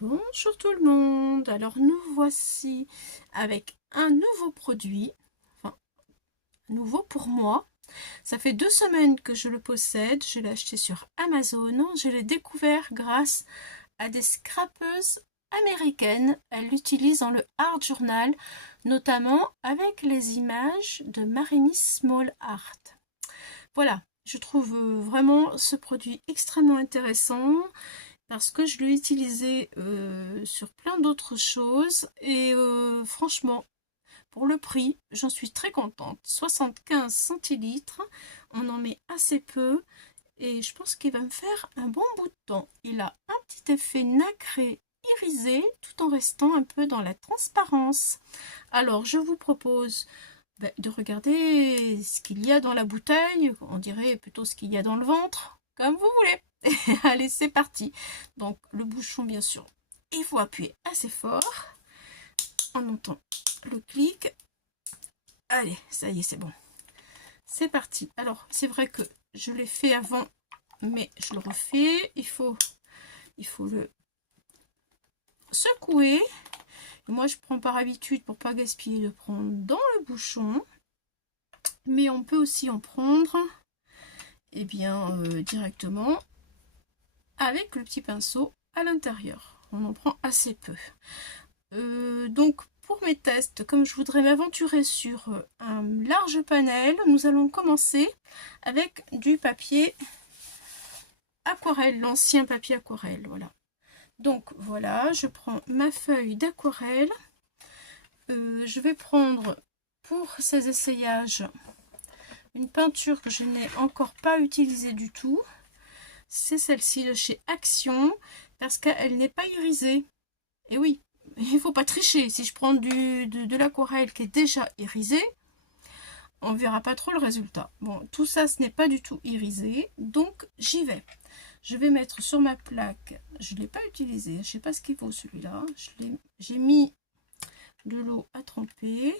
Bonjour tout le monde, alors nous voici avec un nouveau produit, enfin nouveau pour moi. Ça fait 2 semaines que je le possède, je l'ai acheté sur Amazon, je l'ai découvert grâce à des scrapeuses américaines. Elles l'utilisent dans le Art Journal, notamment avec les images de Marimi Small Art. Voilà, je trouve vraiment ce produit extrêmement intéressant parce que je l'ai utilisé sur plein d'autres choses et franchement, pour le prix, j'en suis très contente. 75 centilitres, on en met assez peu et je pense qu'il va me faire un bon bout de temps. Il a un petit effet nacré irisé tout en restant un peu dans la transparence. Alors, je vous propose de regarder ce qu'il y a dans la bouteille, on dirait plutôt ce qu'il y a dans le ventre, comme vous voulez. Allez, c'est parti. Donc, le bouchon, bien sûr, il faut appuyer assez fort. On entend le clic. Allez, ça y est, c'est bon. C'est parti. Alors, c'est vrai que je l'ai fait avant, mais je le refais. Il faut le secouer. Et moi, je prends par habitude, pour pas gaspiller, de prendre dans le bouchon. Mais on peut aussi en prendre directement avec le petit pinceau à l'intérieur. On en prend assez peu. Donc pour mes tests, comme je voudrais m'aventurer sur un large panel, nous allons commencer avec du papier aquarelle, l'ancien papier aquarelle. Voilà. Donc voilà, je prends ma feuille d'aquarelle. Je vais prendre pour ces essayages une peinture que je n'ai encore pas utilisée du tout. C'est celle-ci de chez Action, parce qu'elle n'est pas irisée. Et oui, il ne faut pas tricher. Si je prends de l'aquarelle qui est déjà irisée, on ne verra pas trop le résultat. Bon, tout ça, ce n'est pas du tout irisé, donc j'y vais. Je vais mettre sur ma plaque, je ne l'ai pas utilisé, je ne sais pas ce qu'il vaut celui-là. J'ai mis de l'eau à tremper.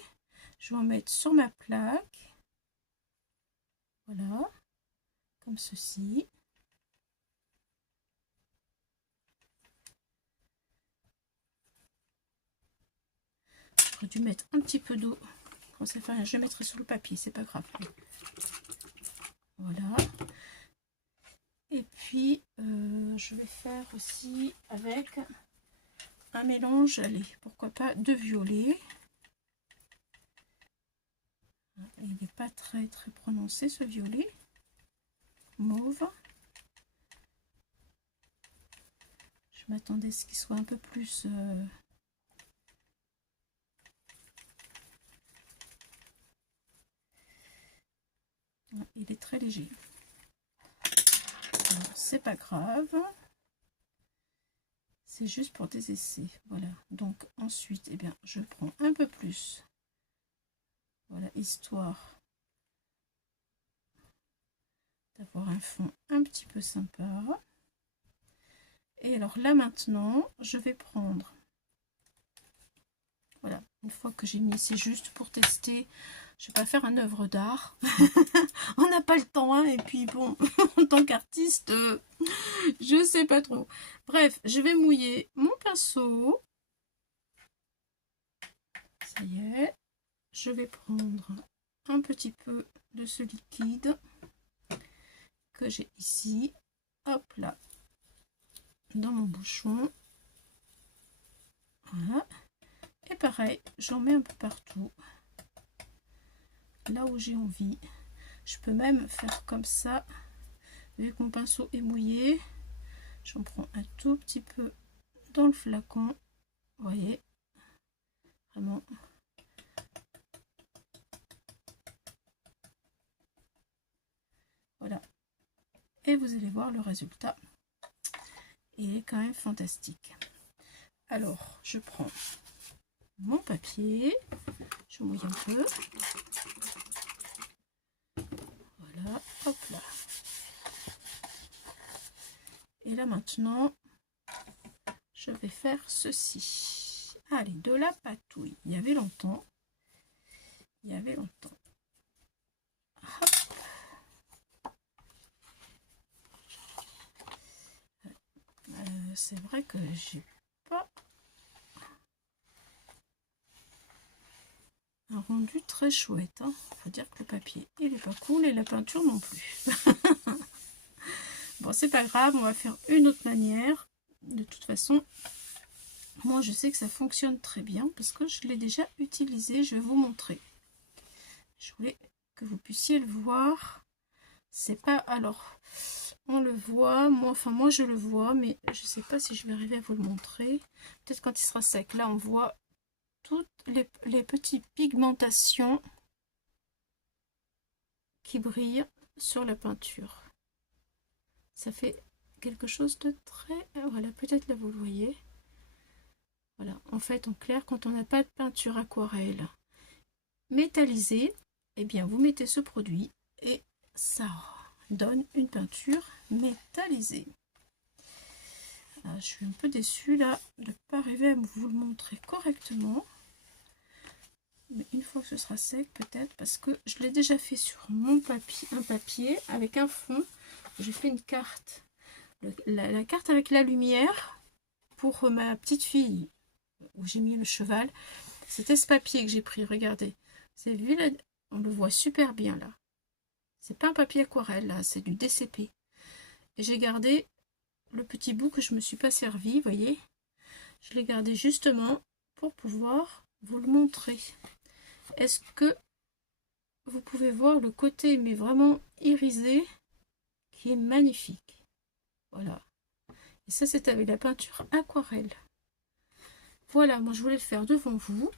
Je vais en mettre sur ma plaque. Voilà, comme ceci. J'aurais dû mettre un petit peu d'eau. Bon, ça fait rien, je le mettrai sur le papier, c'est pas grave. Voilà. Et puis, je vais faire aussi avec un mélange, allez, pourquoi pas, de violet. Il n'est pas très prononcé ce violet. Mauve. Je m'attendais à ce qu'il soit un peu plus... il est très léger. C'est pas grave. C'est juste pour des essais. Voilà. Donc ensuite, eh bien, je prends un peu plus. Voilà, histoire d'avoir un fond un petit peu sympa. Et alors là maintenant, je vais prendre, voilà, une fois que j'ai mis ici juste pour tester, je vais pas faire une œuvre d'art. On n'a pas le temps, hein, et puis bon, en tant qu'artiste, je sais pas trop. Bref, je vais mouiller mon pinceau. Ça y est, je vais prendre un petit peu de ce liquide que j'ai ici. Hop là, dans mon bouchon. Voilà. Et pareil, j'en mets un peu partout. Là où j'ai envie. Je peux même faire comme ça. Vu que mon pinceau est mouillé, j'en prends un tout petit peu dans le flacon. Vous voyez, vraiment. Voilà. Et vous allez voir le résultat. Il est quand même fantastique. Alors, je prends mon papier. Je mouille un peu. Voilà, hop là. Et là maintenant, je vais faire ceci. Allez, de la patouille. Il y avait longtemps. Il y avait longtemps. C'est vrai que j'ai un rendu très chouette. Hein. Faut dire que le papier, il est pas cool et la peinture non plus. Bon, c'est pas grave, on va faire une autre manière. De toute façon, moi je sais que ça fonctionne très bien parce que je l'ai déjà utilisé. Je vais vous montrer. Je voulais que vous puissiez le voir. C'est pas... Alors, on le voit. Moi je le vois, mais je sais pas si je vais arriver à vous le montrer. Peut-être quand il sera sec. Là, on voit toutes les petites pigmentations qui brillent sur la peinture. Ça fait quelque chose de très... Voilà, peut-être là vous le voyez. Voilà, en fait, en clair, quand on n'a pas de peinture aquarelle métallisée, eh bien, vous mettez ce produit et ça donne une peinture métallisée. Alors, je suis un peu déçue là de ne pas arriver à vous le montrer correctement. Mais une fois que ce sera sec, peut-être, parce que je l'ai déjà fait sur mon papier, un papier avec un fond. J'ai fait une carte, la carte avec la lumière pour ma petite fille où j'ai mis le cheval. C'était ce papier que j'ai pris, regardez. Vous avez vu là, on le voit super bien là. C'est pas un papier aquarelle là, c'est du DCP. Et j'ai gardé le petit bout que je me suis pas servi, vous voyez. Je l'ai gardé justement pour pouvoir vous le montrer. Est-ce que vous pouvez voir le côté mais vraiment irisé qui est magnifique. Voilà. Et ça c'est avec la peinture aquarelle. Voilà, moi je voulais le faire devant vous.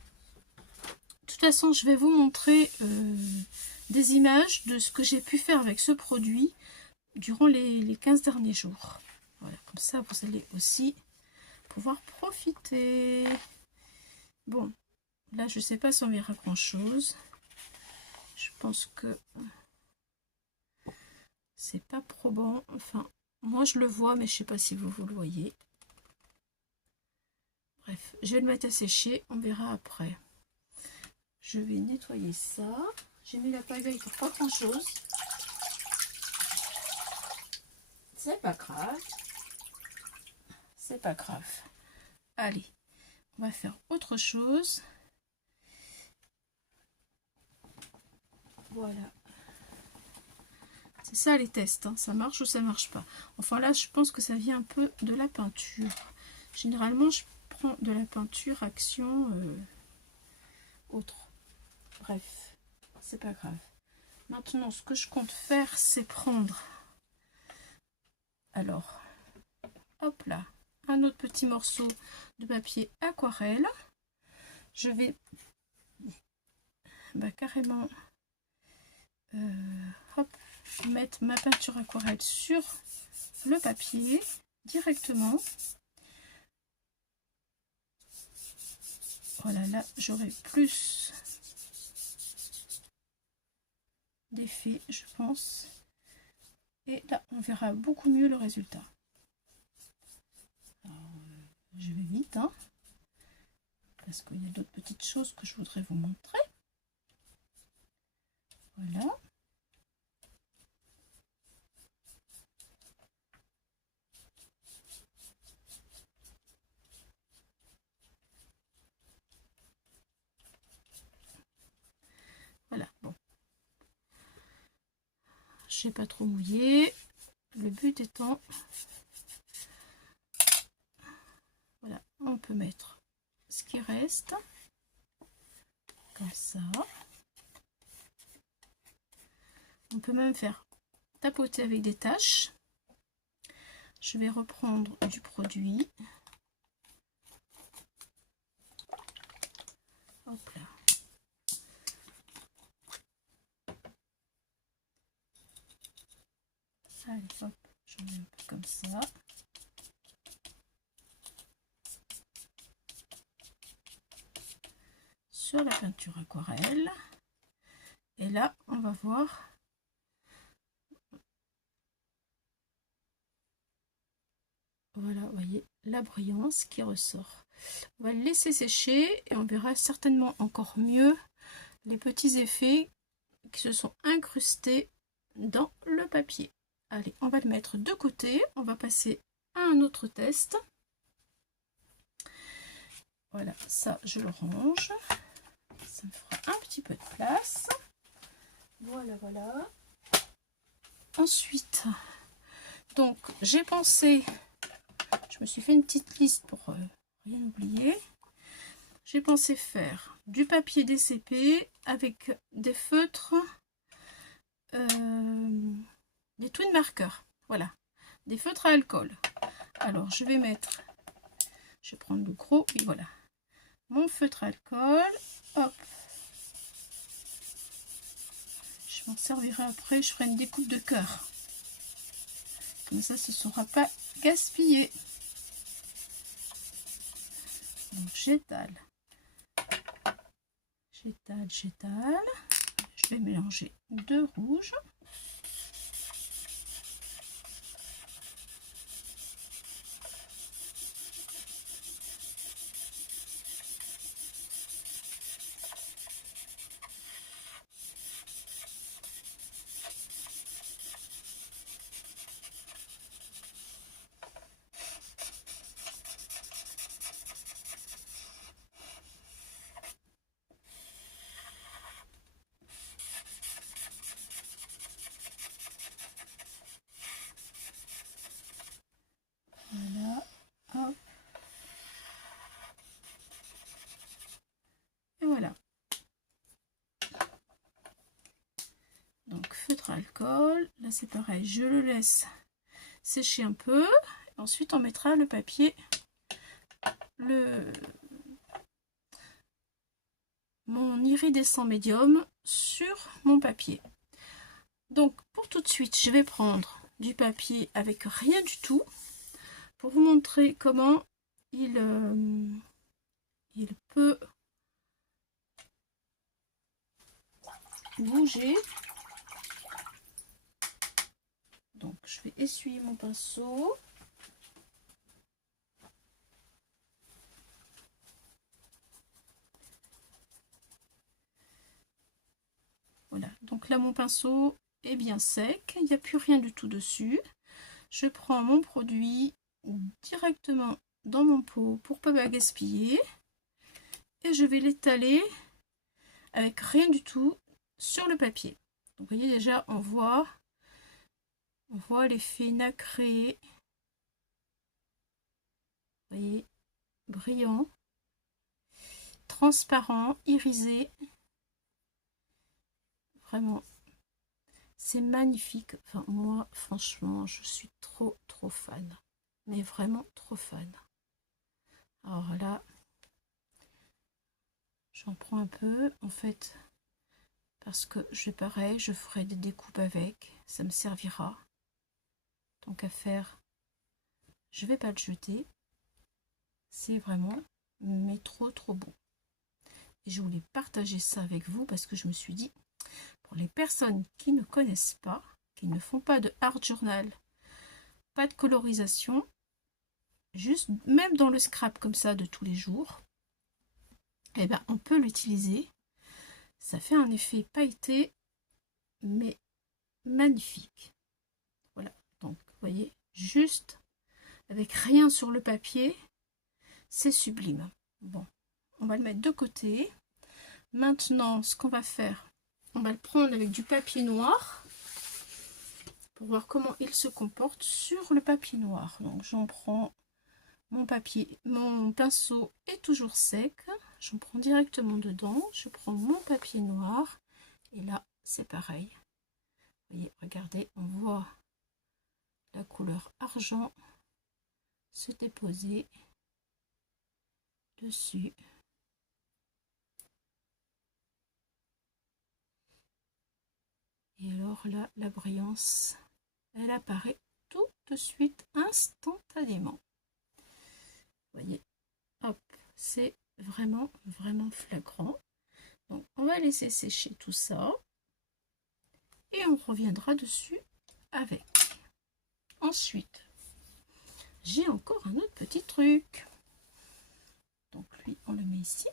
De toute façon, je vais vous montrer des images de ce que j'ai pu faire avec ce produit durant les 15 derniers jours. Voilà, comme ça vous allez aussi pouvoir profiter. Bon, là je sais pas si on verra grand chose. Je pense que c'est pas probant. Enfin, moi je le vois, mais je sais pas si vous le voyez. Bref, je vais le mettre à sécher, on verra après. Je vais nettoyer ça. J'ai mis la pagaille pour pas grand chose. C'est pas grave. C'est pas grave. Allez, on va faire autre chose. Voilà. C'est ça les tests, hein. Ça marche ou ça marche pas. Enfin là, je pense que ça vient un peu de la peinture. Généralement, je prends de la peinture action autre. Bref, c'est pas grave. Maintenant, ce que je compte faire, c'est prendre... Alors, hop là, un autre petit morceau de papier aquarelle. Je vais carrément hop, mettre ma peinture aquarelle sur le papier directement. Voilà, là j'aurai plus d'effet, je pense. Et là, on verra beaucoup mieux le résultat. Alors, je vais vite, hein, parce qu'il y a d'autres petites choses que je voudrais vous montrer. Voilà. Voilà, bon. Je n'ai pas trop mouillé. Le but étant... Voilà, on peut mettre ce qui reste. Comme ça. On peut même faire tapoter avec des taches. Je vais reprendre du produit. Hop là. Allez, hop, je mets un peu comme ça. Sur la peinture aquarelle. Et là, on va voir. Voilà, vous voyez la brillance qui ressort. On va le laisser sécher et on verra certainement encore mieux les petits effets qui se sont incrustés dans le papier. Allez, on va le mettre de côté. On va passer à un autre test. Voilà, ça je le range. Ça me fera un petit petit peu de place. Voilà, voilà. Ensuite, donc j'ai pensé, je me suis fait une petite liste pour rien oublier. J'ai pensé faire du papier DCP avec des feutres, des twin markers, voilà, des feutres à alcool. Alors je vais mettre, je vais prendre le gros, et voilà, mon feutre à alcool, hop, je m'en servirai après, je ferai une découpe de cœur, comme ça ce ne sera pas gaspillé. Donc j'étale, j'étale, je vais mélanger deux rouges. Voilà, hop. Et voilà. Donc feutre à alcool, là c'est pareil, je le laisse sécher un peu. Ensuite on mettra le papier, mon iridescent médium sur mon papier. Donc pour tout de suite, je vais prendre du papier avec rien du tout pour vous montrer comment il peut bouger. Donc je vais essuyer mon pinceau. Voilà, donc là mon pinceau est bien sec, il n'y a plus rien du tout dessus. Je prends mon produit directement dans mon pot pour ne pas gaspiller et je vais l'étaler avec rien du tout sur le papier. Donc, vous voyez déjà, on voit l'effet nacré, vous voyez, brillant, transparent, irisé. Vraiment, c'est magnifique. Enfin, moi, franchement, je suis trop fan. Mais vraiment trop fan. Alors là, j'en prends un peu, en fait, parce que pareil, je ferai des découpes avec. Ça me servira. Donc à faire, je vais pas le jeter. C'est vraiment, mais trop bon. Et je voulais partager ça avec vous parce que je me suis dit, pour les personnes qui ne connaissent pas, qui ne font pas de art journal, pas de colorisation, juste même dans le scrap comme ça de tous les jours, eh ben on peut l'utiliser. Ça fait un effet pailleté, mais magnifique. Voilà, donc vous voyez, juste avec rien sur le papier, c'est sublime. Bon, on va le mettre de côté. Maintenant, ce qu'on va faire, on va le prendre avec du papier noir pour voir comment il se comporte sur le papier noir. Donc j'en prends mon papier, mon pinceau est toujours sec, j'en prends directement dedans, je prends mon papier noir et là c'est pareil. Vous voyez, regardez, on voit la couleur argent se déposer dessus. Et alors là, la brillance, elle apparaît tout de suite, instantanément. Vous voyez, hop, c'est vraiment flagrant. Donc, on va laisser sécher tout ça. Et on reviendra dessus avec. Ensuite, j'ai encore un autre petit truc. Donc, lui, on le met ici.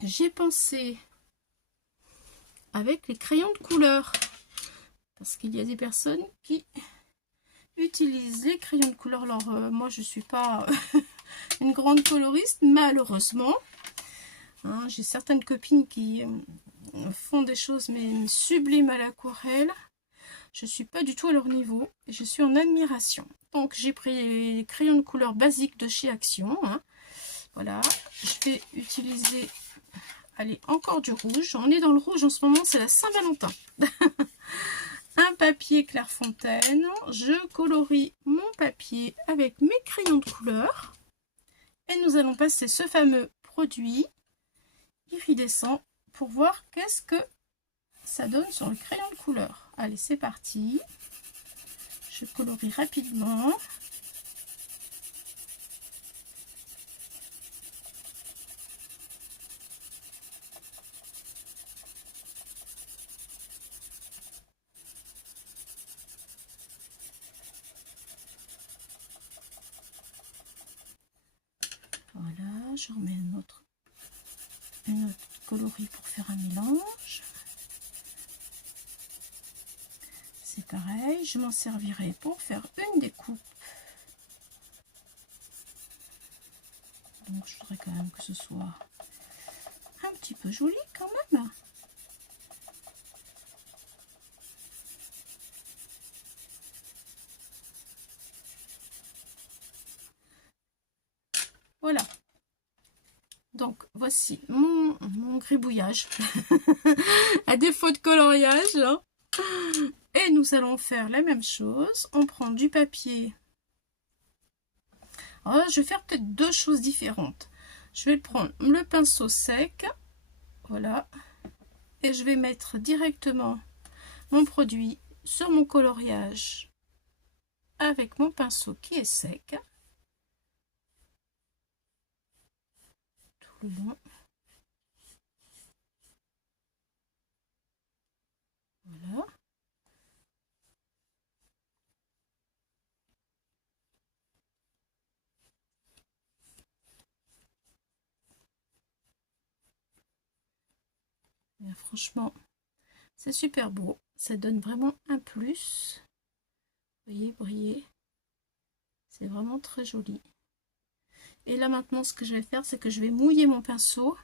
J'ai pensé avec les crayons de couleur. Parce qu'il y a des personnes qui utilisent les crayons de couleur. Alors, moi, je ne suis pas une grande coloriste, malheureusement. hein. J'ai certaines copines qui font des choses mais sublimes à l'aquarelle. Je ne suis pas du tout à leur niveau. Et je suis en admiration. Donc j'ai pris les crayons de couleur basiques de chez Action. Hein. Voilà. Je vais utiliser, allez, encore du rouge. On est dans le rouge en ce moment, c'est la Saint-Valentin. Un papier Clairefontaine. Je colorie mon papier avec mes crayons de couleur. Et nous allons passer ce fameux produit iridescent pour voir qu'est-ce que ça donne sur le crayon de couleur. Allez, c'est parti. Je colorie rapidement. Voilà, je remets une autre coloris pour faire un mélange. C'est pareil, je m'en servirai pour faire une découpe. Donc je voudrais quand même que ce soit un petit peu joli quand même. Voilà. Donc voici mon gribouillage à défaut de coloriage. Hein. Et nous allons faire la même chose. On prend du papier. Alors là, je vais faire peut-être deux choses différentes. Je vais prendre le pinceau sec. Voilà. Et je vais mettre directement mon produit sur mon coloriage avec mon pinceau qui est sec. Tout le long. Voilà. Et franchement, c'est super beau. Ça donne vraiment un plus. Vous voyez, briller. C'est vraiment très joli. Et là maintenant, ce que je vais faire, c'est que je vais mouiller mon pinceau.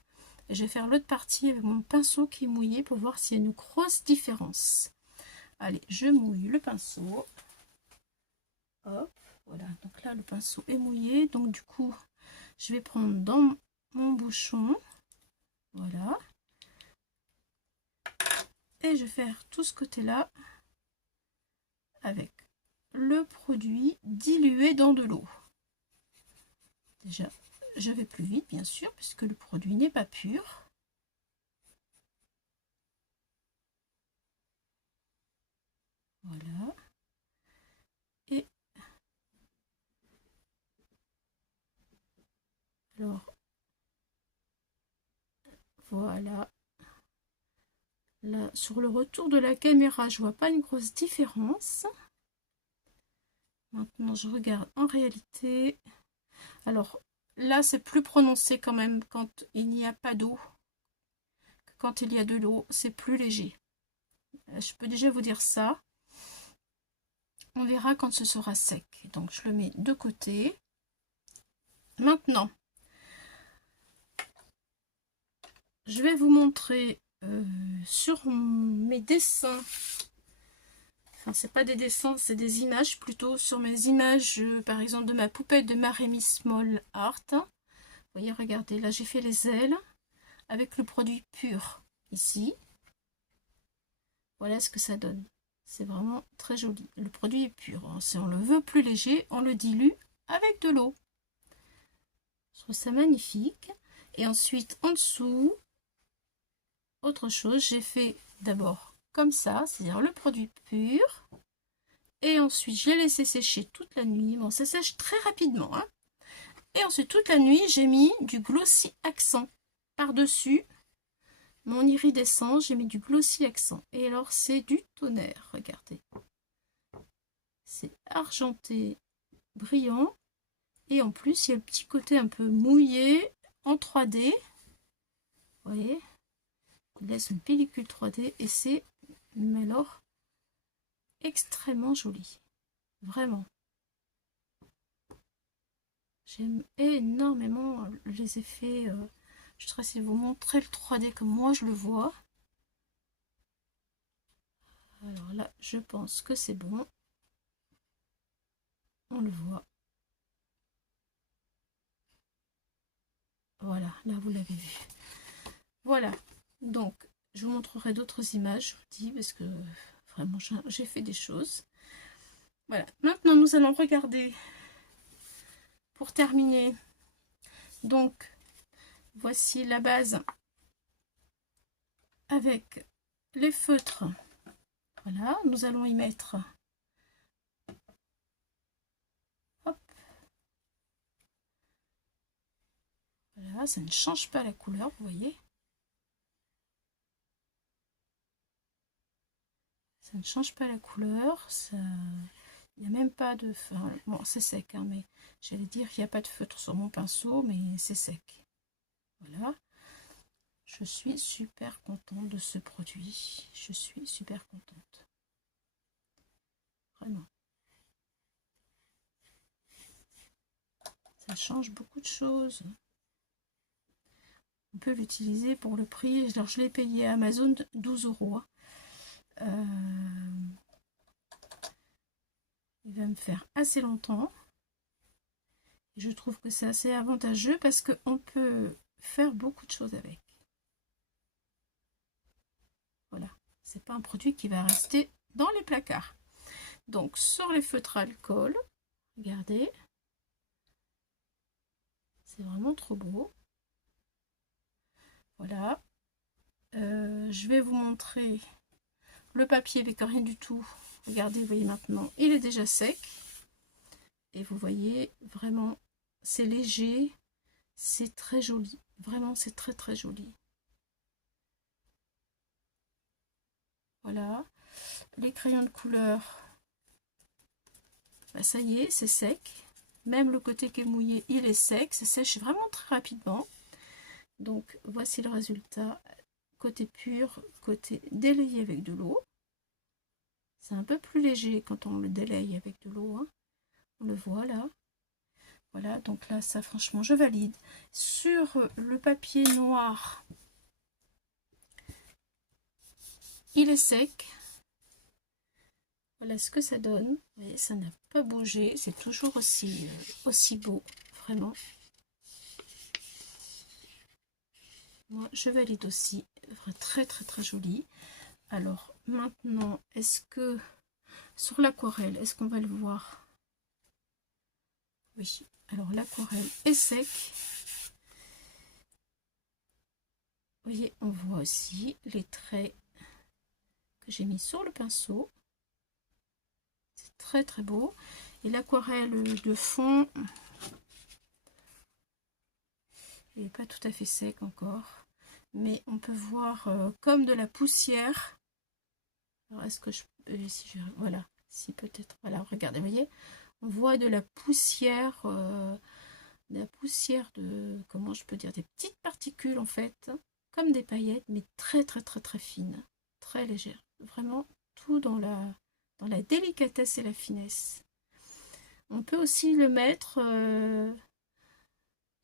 Et je vais faire l'autre partie avec mon pinceau qui est mouillé pour voir s'il y a une grosse différence. Allez, je mouille le pinceau. Hop, voilà. Donc là, le pinceau est mouillé. Donc du coup, je vais prendre dans mon bouchon. Voilà. Et je vais faire tout ce côté-là avec le produit dilué dans de l'eau. Déjà, je vais plus vite, bien sûr, puisque le produit n'est pas pur. Voilà. Et alors, voilà. Là, sur le retour de la caméra, je vois pas une grosse différence. Maintenant, je regarde en réalité. Alors, là, c'est plus prononcé quand même quand il n'y a pas d'eau. Quand il y a de l'eau, c'est plus léger. Je peux déjà vous dire ça. On verra quand ce sera sec. Donc, je le mets de côté. Maintenant, je vais vous montrer sur mes dessins. Enfin, c'est pas des dessins, c'est des images plutôt. Sur mes images, par exemple, de ma poupée de Marémy Small Art. Vous voyez, regardez, là, j'ai fait les ailes avec le produit pur ici. Voilà ce que ça donne. C'est vraiment très joli. Le produit est pur. Hein. Si on le veut plus léger, on le dilue avec de l'eau. Je trouve ça magnifique. Et ensuite, en dessous, autre chose, j'ai fait d'abord comme ça, c'est-à-dire le produit pur. Et ensuite, je l'ai laissé sécher toute la nuit. Bon, ça sèche très rapidement. Hein. Et ensuite, toute la nuit, j'ai mis du Glossy Accent par-dessus. Mon iridescent, j'ai mis du Glossy Accent. Et alors, c'est du tonnerre, regardez. C'est argenté, brillant. Et en plus, il y a le petit côté un peu mouillé en 3D. Vous voyez, il laisse une pellicule 3D et c'est, mais alors, extrêmement joli. Vraiment. J'aime énormément les effets. Je voudrais essayer de vous montrer le 3D comme moi je le vois. Alors là, je pense que c'est bon. On le voit. Voilà, là vous l'avez vu. Voilà, donc je vous montrerai d'autres images, je vous dis, parce que vraiment j'ai fait des choses. Voilà, maintenant nous allons regarder, pour terminer, donc voici la base avec les feutres. Voilà, nous allons y mettre, hop, voilà, ça ne change pas la couleur, vous voyez. Ça ne change pas la couleur, ça... il n'y a même pas de... Enfin, bon, c'est sec, hein, mais j'allais dire qu'il n'y a pas de feutre sur mon pinceau, mais c'est sec. Voilà. Je suis super contente de ce produit. Je suis super contente. Vraiment. Ça change beaucoup de choses. On peut l'utiliser pour le prix. Alors, je l'ai payé à Amazon 12 €. Il va me faire assez longtemps. Je trouve que c'est assez avantageux parce qu'on peut faire beaucoup de choses avec. Voilà, c'est pas un produit qui va rester dans les placards. Donc sur les feutres alcool, regardez, c'est vraiment trop beau. Voilà, je vais vous montrer le papier avec rien du tout. Regardez, vous voyez maintenant, il est déjà sec. Et vous voyez, vraiment, c'est léger, c'est très joli. Vraiment, c'est très très joli. Voilà, les crayons de couleur, bah ça y est, c'est sec. Même le côté qui est mouillé, il est sec, ça sèche vraiment très rapidement. Donc voici le résultat, côté pur, côté délayé avec de l'eau. C'est un peu plus léger quand on le délaye avec de l'eau, hein. On le voit là. Voilà, donc là, ça franchement, je valide. Sur le papier noir, il est sec. Voilà ce que ça donne. Vous voyez, ça n'a pas bougé. C'est toujours aussi beau, vraiment. Moi, je valide aussi. Très, très, très joli. Alors, maintenant, est-ce que sur l'aquarelle, est-ce qu'on va le voir? Oui. Alors, l'aquarelle est sec. Vous voyez, on voit aussi les traits que j'ai mis sur le pinceau. C'est très très beau. Et l'aquarelle de fond, il n'est pas tout à fait sec encore, mais on peut voir comme de la poussière. Alors est-ce que je peux, voilà, si peut-être, voilà, regardez, vous voyez, on voit de la poussière de, comment je peux dire, des petites particules en fait, comme des paillettes, mais très très très très fines, très légères. Vraiment tout dans la délicatesse et la finesse. On peut aussi le mettre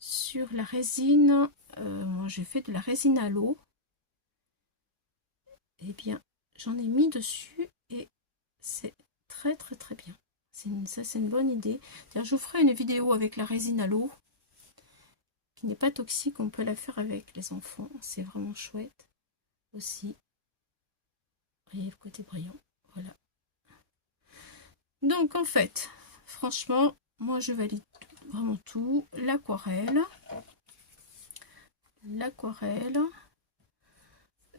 sur la résine. Moi j'ai fait de la résine à l'eau. Et bien j'en ai mis dessus et c'est très très très bien. Ça c'est une bonne idée. Je vous ferai une vidéo avec la résine à l'eau qui n'est pas toxique. On peut la faire avec les enfants. C'est vraiment chouette aussi. Vous voyez le côté brillant. Voilà. Donc en fait, franchement, moi je valide vraiment tout. L'aquarelle,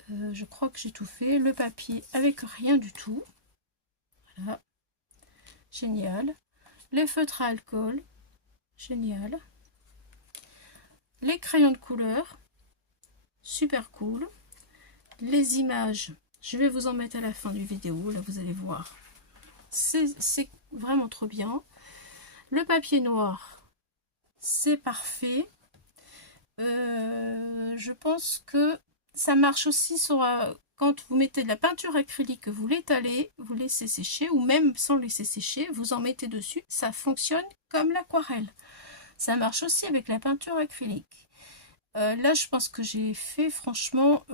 je crois que j'ai tout fait. Le papier avec rien du tout, voilà, génial. Les feutres à alcool, génial. Les crayons de couleur, super cool. Les images, je vais vous en mettre à la fin du vidéo, là vous allez voir, c'est vraiment trop bien. Le papier noir, c'est parfait. Je pense que ça marche aussi sur quand vous mettez de la peinture acrylique, vous l'étalez, vous laissez sécher, ou même sans laisser sécher, vous en mettez dessus, ça fonctionne comme l'aquarelle. Ça marche aussi avec la peinture acrylique. Là, je pense que j'ai fait franchement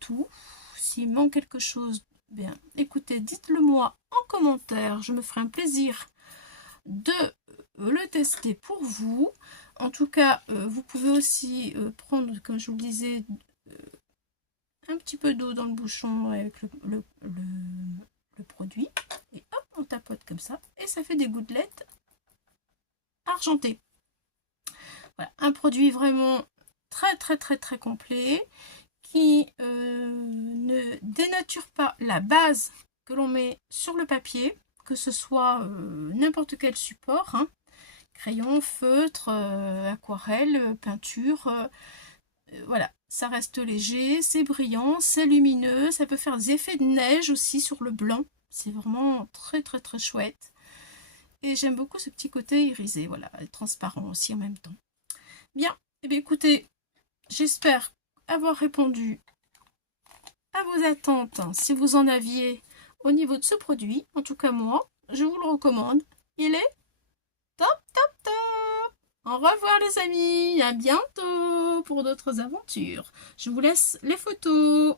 tout. S'il manque quelque chose, bien, écoutez, dites-le moi en commentaire. Je me ferai un plaisir de le tester pour vous. En tout cas, vous pouvez aussi prendre, comme je vous le disais, un petit peu d'eau dans le bouchon avec le produit. Et hop, on tapote comme ça. Et ça fait des gouttelettes argentées. Voilà, un produit vraiment très complet qui ne dénature pas la base que l'on met sur le papier, que ce soit n'importe quel support, hein, crayon, feutre, aquarelle, peinture, voilà, ça reste léger, c'est brillant, c'est lumineux, ça peut faire des effets de neige aussi sur le blanc, c'est vraiment très chouette. Et j'aime beaucoup ce petit côté irisé, voilà, transparent aussi en même temps. Bien, et bien écoutez, j'espère avoir répondu à vos attentes, hein, si vous en aviez au niveau de ce produit. En tout cas moi, je vous le recommande. Il est top. Au revoir les amis, à bientôt pour d'autres aventures. Je vous laisse les photos.